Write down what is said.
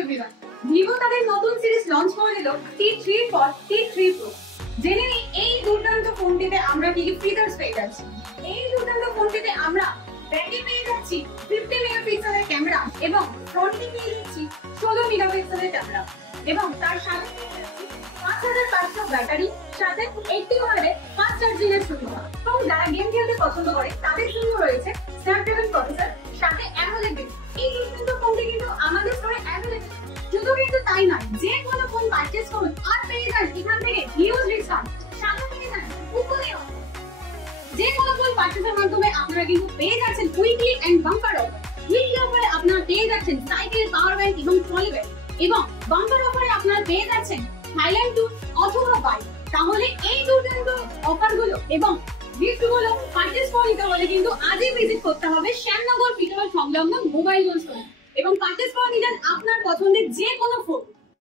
Everyone, Vivo তাদের নতুন series launch করে দিল T3 for T3 Pro। জেনে নিই এই দুর্দান্ত ফোনটিতে আমরা কি কি ফিচার্স পেয়ে যাচ্ছি। এই দুর্দান্ত ফোনটিতে আমরা ব্যাটারি পেয়ে যাচ্ছি 50 মেগাপিক্সেলের ক্যামেরা এবং ফ্রন্টে পেয়ে যাচ্ছি 16 মেগাপিক্সেলের ক্যামেরা এবং তার সাথে 5500 ব্যাটারি, সাথে 80 ওয়াটের ফাস্ট চার্জিং এর সুবিধা। তো যারা গেম খেলতে পছন্দ করে তাদের জন্য রয়েছে স্ন্যাপড্রাগন প্রসেসর, সাথে অ্যামোলেড ডিসপ্লে। এই দুর্দান্ত ফোনটি কিন্তু আমাদের স্টোরে অ্যাভেলেবল। শুধু কিন্তু তাই নয়, যে কোনো ফোন পারচেজ করুন আর পেয়ে যান এখান থেকে হিউজ ডিসকাউন্ট, সাথে পেয়ে যান কুপনে। যে কোনো ফোন পারচেজের মাধ্যমে আপনারা কিন্তু পেয়ে যাচ্ছেন weekly and bumper offer. Weekly অফারে আপনারা পেয়ে যাচ্ছেন সাইকেল, পাওয়ার ব্যাংক এবং ট্রলি ব্যাগ, এবং বাম্পার অফারে আপনারা পেয়ে যাচ্ছেন থাইল্যান্ড ট্যুর অথবা বাইক। তাহলে এই দুর্দান্ত অফারগুলো এবং গিফটগুলো পারচেজ করে নিতে হলে কিন্তু আজই ভিজিট করতে হবে শ্যামনগর পিটার সংলগ্ন মোবাইল স্টোর এবং পারচেজ করে নিলেন আপনার পছন্দের যে কোনো ফোন।